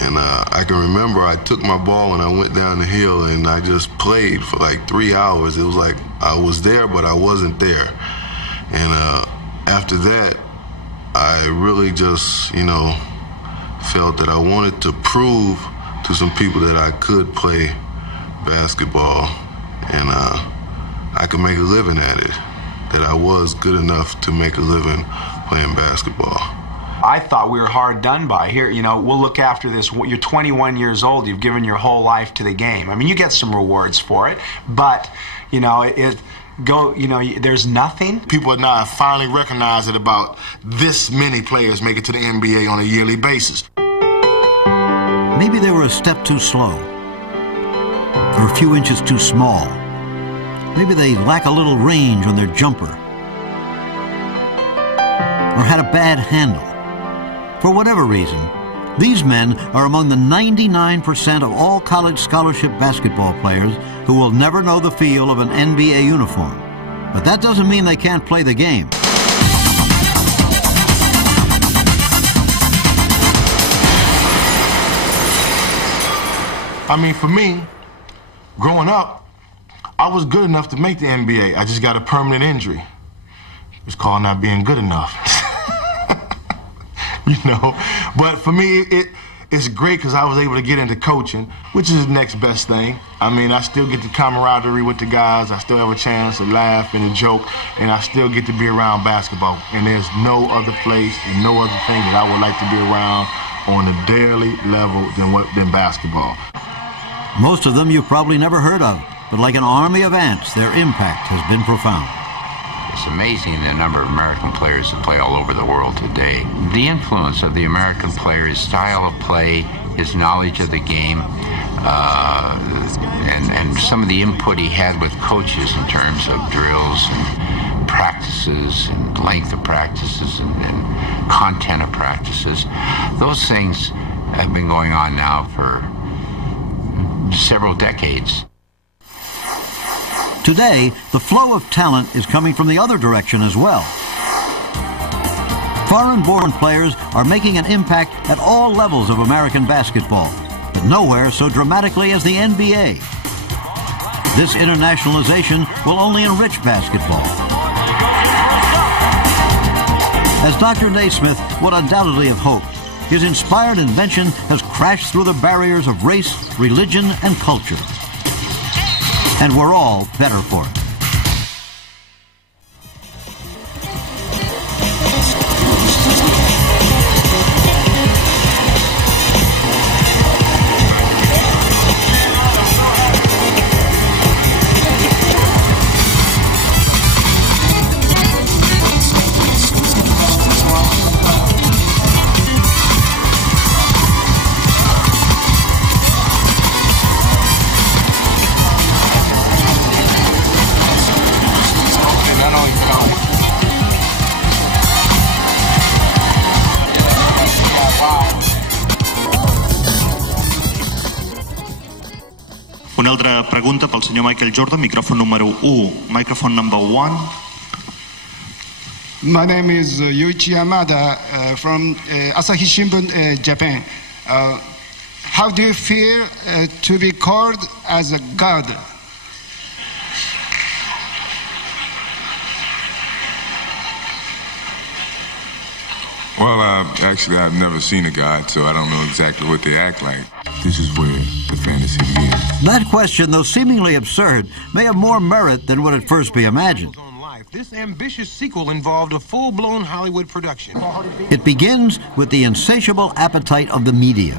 And I can remember I took my ball and I went down the hill and I just played for like 3 hours. It was like I was there, but I wasn't there. And after that, I really just, felt that I wanted to prove to some people that I could play basketball and I could make a living at it, that I was good enough to make a living playing basketball. I thought we were hard done by. Here, we'll look after this. You're 21 years old. You've given your whole life to the game. I mean, you get some rewards for it, but, there's nothing. People are now finally recognize that about this many players make it to the NBA on a yearly basis. Maybe they were a step too slow, or a few inches too small. Maybe they lack a little range on their jumper, or had a bad handle. For whatever reason, these men are among the 99% of all college scholarship basketball players who will never know the feel of an NBA uniform. But that doesn't mean they can't play the game. I mean, for me, growing up, I was good enough to make the NBA. I just got a permanent injury. It's called not being good enough. But for me, it's great because I was able to get into coaching, which is the next best thing. I mean, I still get the camaraderie with the guys. I still have a chance to laugh and to joke, and I still get to be around basketball. And there's no other place and no other thing that I would like to be around on a daily level than basketball. Most of them you've probably never heard of, but like an army of ants, their impact has been profound. It's amazing the number of American players that play all over the world today. The influence of the American player, his style of play, his knowledge of the game, and some of the input he had with coaches in terms of drills and practices and length of practices and content of practices. Those things have been going on now for several decades. Today, the flow of talent is coming from the other direction as well. Foreign-born players are making an impact at all levels of American basketball, but nowhere so dramatically as the NBA. This internationalization will only enrich basketball. As Dr. Naismith would undoubtedly have hoped, his inspired invention has crashed through the barriers of race, religion, and culture. And we're all better for it. Una altra pregunta pel senyor Michael Jordan, micròfon número 1. Microphone number 1. My name is Yuichi Yamada from Asahi Shimbun, Japan. How do you feel to be called as a god? Well, actually, I've never seen a god, so I don't know exactly what they act like. This is where the fantasy begins. That question, though seemingly absurd, may have more merit than would at first be imagined. This ambitious sequel involved a full-blown Hollywood production. It begins with the insatiable appetite of the media.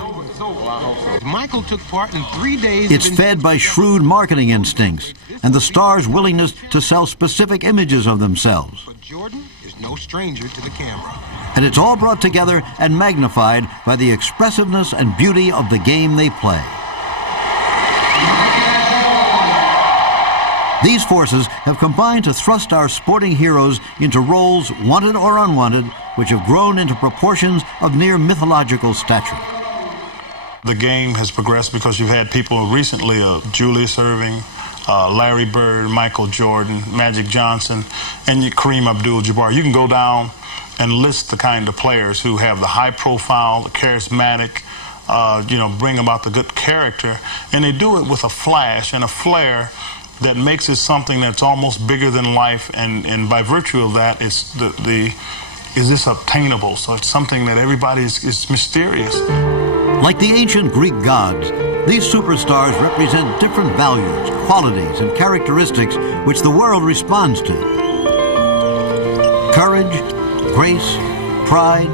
Michael took part in 3 days. It's fed by shrewd marketing instincts and the star's willingness to sell specific images of themselves. But Jordan is no stranger to the camera. And it's all brought together and magnified by the expressiveness and beauty of the game they play. These forces have combined to thrust our sporting heroes into roles, wanted or unwanted, which have grown into proportions of near mythological stature. The game has progressed because you've had people recently, Julius Erving, Larry Bird, Michael Jordan, Magic Johnson, and Kareem Abdul-Jabbar. You can go down and list the kind of players who have the high profile, the charismatic, bring about the good character, and they do it with a flash and a flair that makes it something that's almost bigger than life, and by virtue of that, it's is this obtainable? So it's something that everybody is mysterious. Like the ancient Greek gods, these superstars represent different values, qualities, and characteristics which the world responds to. Courage, grace, pride,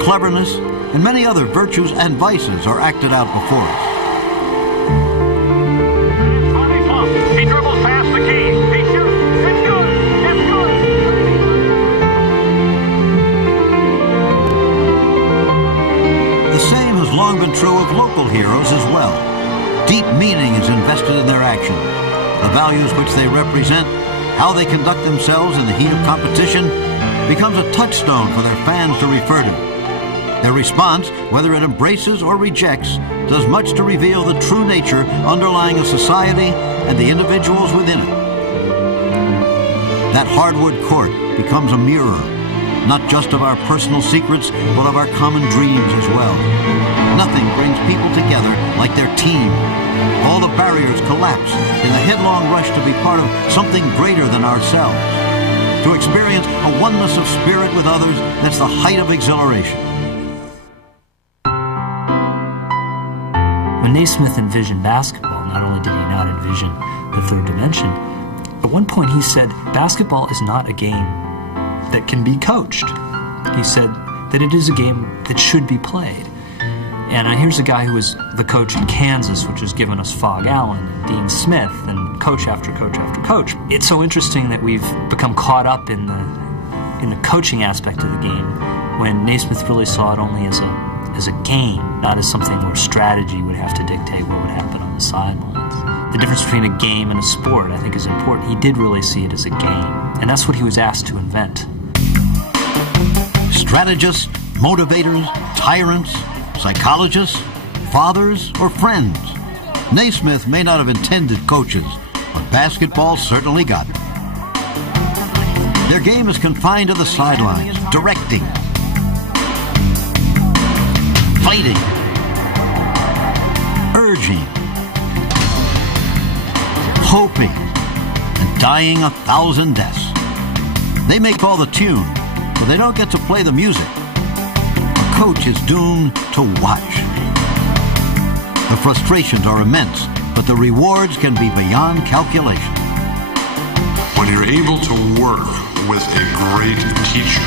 cleverness, and many other virtues and vices are acted out before us. He dribbles past the key. He shoots. It's good. It's good. The same has long been true of local heroes as well. Deep meaning is invested in their actions. The values which they represent, how they conduct themselves in the heat of competition, becomes a touchstone for their fans to refer to. Their response, whether it embraces or rejects, does much to reveal the true nature underlying a society and the individuals within it. That hardwood court becomes a mirror, not just of our personal secrets, but of our common dreams as well. Nothing brings people together like their team. All the barriers collapse in the headlong rush to be part of something greater than ourselves. To experience a oneness of spirit with others that's the height of exhilaration. When Naismith envisioned basketball, not only did he not envision the third dimension, at one point he said, basketball is not a game that can be coached. He said that it is a game that should be played. And here's a guy who was the coach in Kansas, which has given us Fog Allen and Dean Smith and coach after coach after coach. It's so interesting that we've become caught up in the coaching aspect of the game when Naismith really saw it only as a game, not as something where strategy would have to dictate what would happen on the sidelines. The difference between a game and a sport, I think, is important. He did really see it as a game, and that's what he was asked to invent. Strategists, motivators, tyrants, psychologists, fathers, or friends. Naismith may not have intended coaches, but basketball certainly got them. Their game is confined to the sidelines, directing, fighting, urging, hoping, and dying 1,000 deaths. They make all the tune, but they don't get to play the music. A coach is doomed to watch. The frustrations are immense, but but the rewards can be beyond calculation. When you're able to work with a great teacher,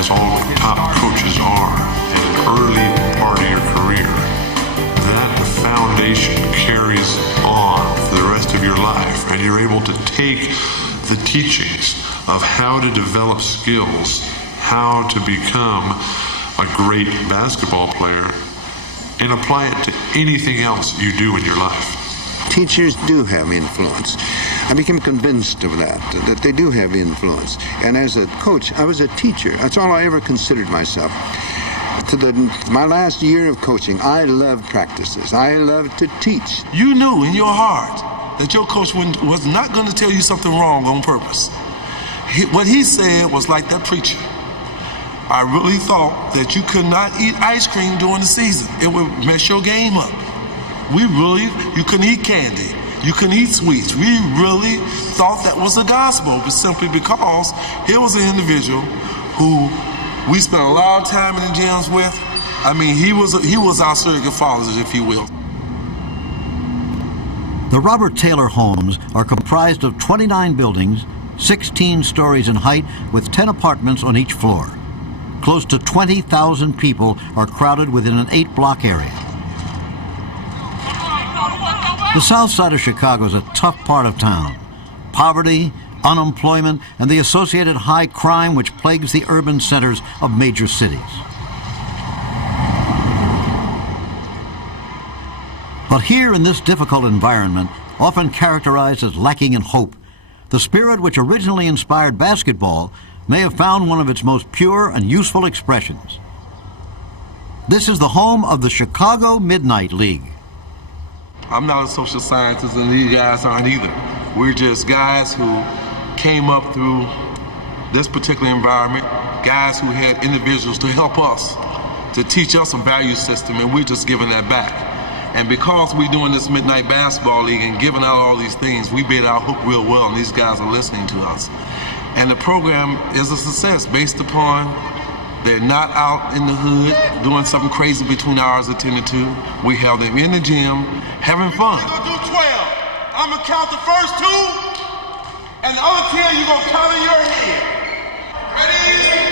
as all top coaches are, in an early part of your career, that foundation carries on for the rest of your life, and you're able to take the teachings of how to develop skills, how to become a great basketball player, and apply it to anything else you do in your life. Teachers do have influence. I became convinced of that they do have influence. And as a coach, I was a teacher. That's all I ever considered myself. My last year of coaching, I loved practices. I loved to teach. You knew in your heart that your coach was not going to tell you something wrong on purpose. What he said was like that preacher. I really thought that you could not eat ice cream during the season. It would mess your game up. You couldn't eat candy. You couldn't eat sweets. We really thought that was the gospel, but simply because here was an individual who we spent a lot of time in the gyms with. I mean, he was our surrogate father, if you will. The Robert Taylor homes are comprised of 29 buildings, 16 stories in height, with 10 apartments on each floor. Close to 20,000 people are crowded within an 8-block area. The south side of Chicago is a tough part of town. Poverty, unemployment, and the associated high crime which plagues the urban centers of major cities. But here in this difficult environment, often characterized as lacking in hope, the spirit which originally inspired basketball may have found one of its most pure and useful expressions. This is the home of the Chicago Midnight League. I'm not a social scientist, and these guys aren't either. We're just guys who came up through this particular environment, guys who had individuals to help us, to teach us a value system, and we're just giving that back. And because we're doing this Midnight Basketball League and giving out all these things, we made our hook real well, and these guys are listening to us. And the program is a success based upon they're not out in the hood doing something crazy between hours of 10 to 2. We have them in the gym having fun. We're gonna do 12. I'm gonna count the first 2, and the other 10 you're gonna count in your head. Ready?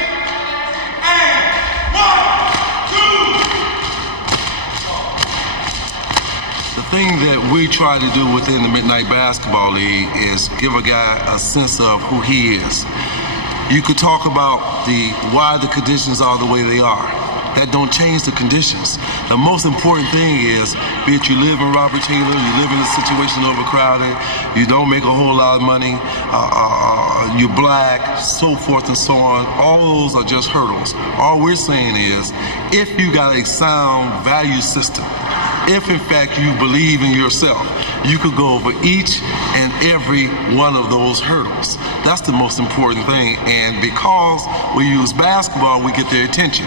And 1, 2. The thing that we try to do within the Midnight Basketball League is give a guy a sense of who he is. You could talk about why the conditions are the way they are. That don't change the conditions. The most important thing is, be it you live in Robert Taylor, you live in a situation overcrowded, you don't make a whole lot of money, you're black, so forth and so on. All those are just hurdles. All we're saying is, if you got a sound value system, if in fact you believe in yourself, you could go over each and every one of those hurdles. That's the most important thing, and because we use basketball, we get their attention.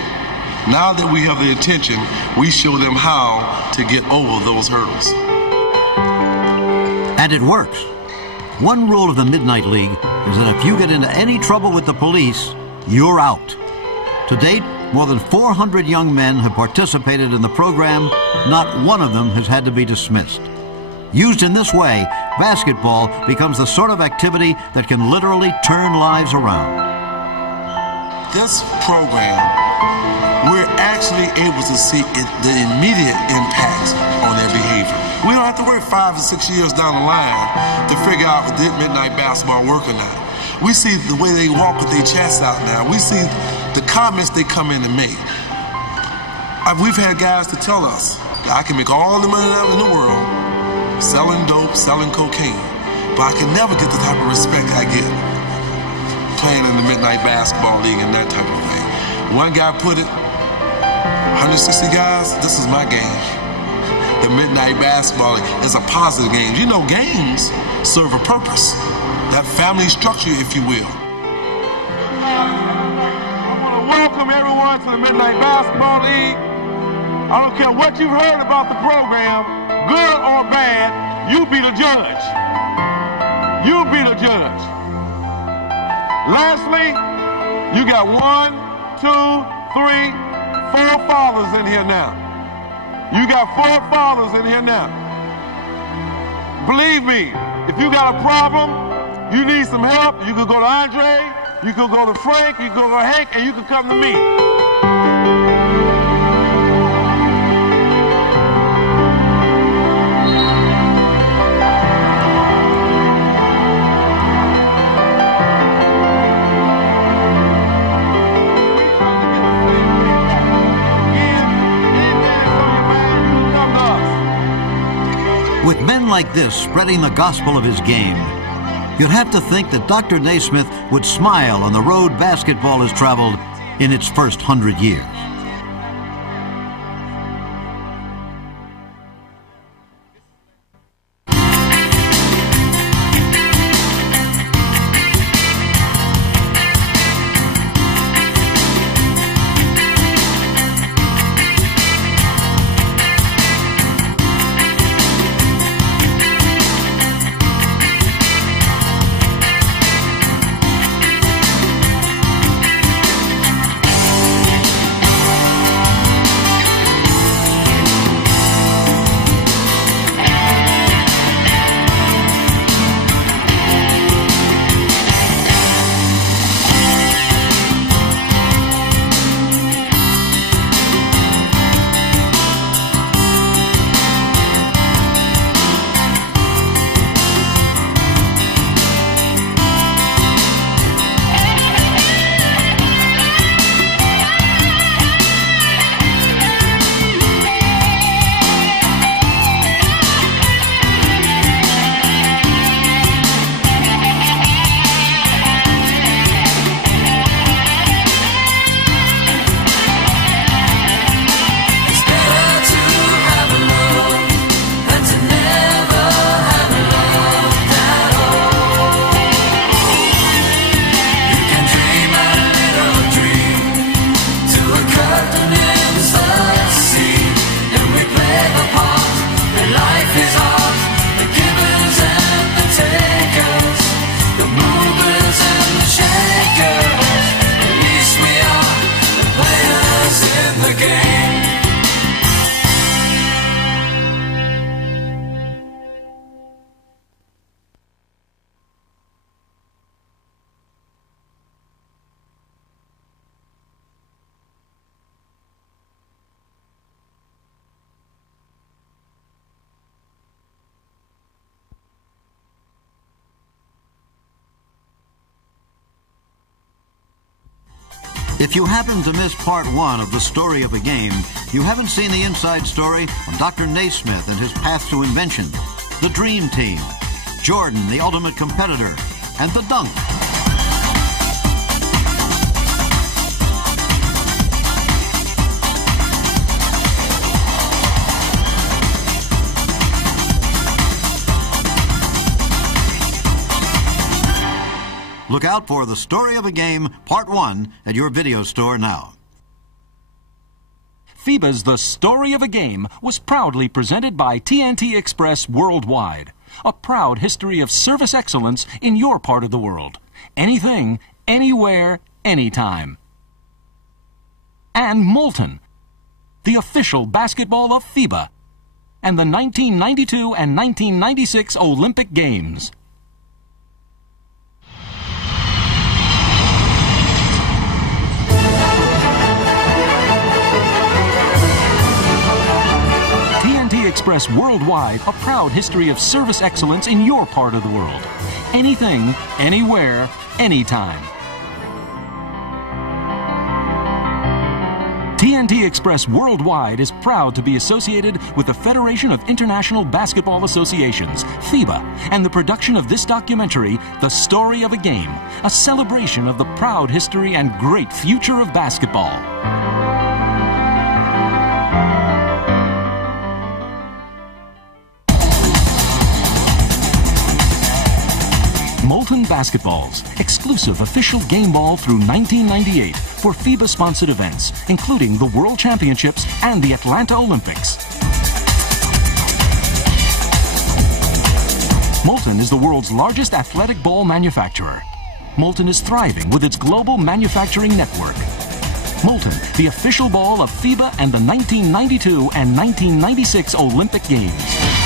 Now that we have their attention, we show them how to get over those hurdles. And it works. One rule of the Midnight League is that if you get into any trouble with the police, you're out. To date, more than 400 young men have participated in the program. Not one of them has had to be dismissed. Used in this way, basketball becomes the sort of activity that can literally turn lives around. This program, we're actually able to see the immediate impact on their behavior. We don't have to work 5 or 6 years down the line to figure out if did midnight basketball work or not. We see the way they walk with their chests out now. We see the comments they come in and make. We've had guys to tell us, I can make all the money in the world selling dope, selling cocaine, but I can never get the type of respect I get playing in the Midnight Basketball League and that type of thing. One guy put it, 160 guys, this is my game. The Midnight Basketball League is a positive game. You know, games serve a purpose. That family structure, if you will. I want to welcome everyone to the Midnight Basketball League. I don't care what you've heard about the program, good or bad, you be the judge. You be the judge. Lastly, you got 1, 2, 3, 4 fathers in here now. You got 4 fathers in here now. Believe me, if you got a problem, you need some help, you can go to Andre, you can go to Frank, you can go to Hank, and you can come to me. With men like this spreading the gospel of his game, you'd have to think that Dr. Naismith would smile on the road basketball has traveled in its first 100 years. If you happen to miss part one of the story of a game, you haven't seen the inside story on Dr. Naismith and his path to invention, the Dream Team, Jordan, the ultimate competitor, and the dunk. Look out for The Story of a Game, Part 1, at your video store now. FIBA's The Story of a Game was proudly presented by TNT Express Worldwide, a proud history of service excellence in your part of the world. Anything, anywhere, anytime. And Molten, the official basketball of FIBA, and the 1992 and 1996 Olympic Games. Express Worldwide, a proud history of service excellence in your part of the world. Anything, anywhere, anytime. TNT Express Worldwide is proud to be associated with the Federation of International Basketball Associations, FIBA, and the production of this documentary, The Story of a Game, a celebration of the proud history and great future of basketball. Molten Basketballs, exclusive official game ball through 1998 for FIBA-sponsored events, including the World Championships and the Atlanta Olympics. Molten is the world's largest athletic ball manufacturer. Molten is thriving with its global manufacturing network. Molten, the official ball of FIBA and the 1992 and 1996 Olympic Games.